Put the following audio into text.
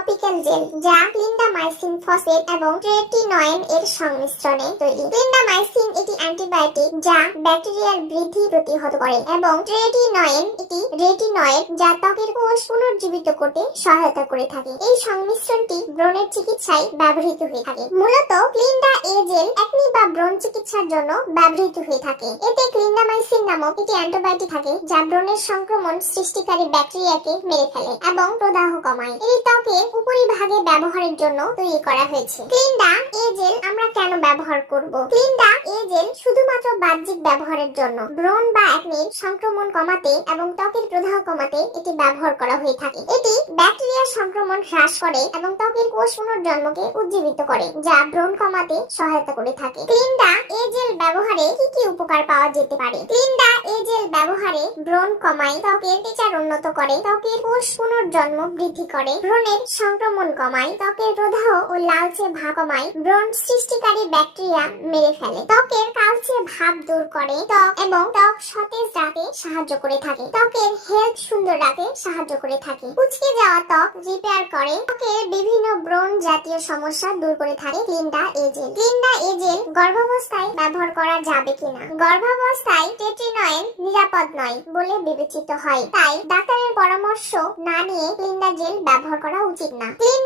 topic gel যা clindamycin phosphate এবং tretinoin এর সংমিশ্রণে তৈরি। ক্লিন্ডামাইসিন এটি অ্যান্টিবায়োটিক যা ব্যাকটেরিয়ার বৃদ্ধি প্রতিহত করে এবং ট্রেটিনয়েন এটি রেটিনয়েড যা ত্বকের কোষ পুনর্জীবিত করতে সহায়তা করে থাকে। এই সংমিশ্রণটি ব্রণের চিকিৎসায় ব্যবহৃত হয়ে থাকে। মূলত ক্লিন্ডা এ জেল একনি বা ব্রণ চিকিৎসার জন্য ব্যবহৃত হয়ে থাকে। এতে ক্লিন্ডামাইসিন নামক একটি অ্যান্টিবায়োটিক থাকে যা ব্রণের সংক্রমণ সৃষ্টিকারী ব্যাকটেরিয়াকে মেরে ফেলে এবং প্রদাহ কমায়। এই ত্বকের উপরিভাগে ব্যবহারের জন্য তৈরি করা হয়েছে। ক্লিন্ডা এ জেল আমরা কেন ব্যবহার করব? ক্লিন্ডা এ জেল শুধুমাত্র বাহ্যিক ব্যবহারের জন্য। ব্রণ বা অ্যাকনির সংক্রমণ কমাতে এবং ত্বকের প্রদাহ কমাতে এটি ব্যবহার করা হয়ে থাকে। এটি ব্যাকটেরিয়া সংক্রমণ হ্রাস করে এবং ত্বকের কোষ পুনর্জন্মকে উজ্জীবিত করে, যা ব্রণ কমাতে সহায়তা করে থাকে। ক্লিন জেল ব্যবহারে কি কি উপকার পাওয়া যেতে পারে? ক্লিন্ডা এ জেল ব্যবহারে ব্রণ কমায়, ত্বকের টেচার উন্নত করে, ত্বকের কোষ পুনর্জন্ম বৃদ্ধি করে, ব্রণের সংক্রমণ কমায়, ত্বকের প্রদাহ ও লালচে ভাব কমায়, ব্রণ সৃষ্টিকারী ব্যাকটেরিয়া মেরে ফেলে। ত্বকের কালচে ভাব দূর করে, ত্বক এবং ত্বক সতেজ রাখতে সাহায্য করে থাকে। ত্বকের হেলথ সুন্দর রাখতে সাহায্য করে থাকে। কুচকে যাওয়া ত্বক রিপেয়ার করে, ত্বকের বিভিন্ন ব্রণ জাতীয় সমস্যা দূর করে থাকে ক্লিন্ডা এজেল। এজেল গর্ভাবস্থায় ব্যবহার করা যাবে কিনা? গর্ভাবস্থায় টেট্রিনয়েন নিরাপদ নয় বলে বিবেচিত হয়। তাই ডাক্তারের পরামর্শ না নিয়ে ক্লিন্দা জেল ব্যবহার করা উচিত না। ক্লিন্ডা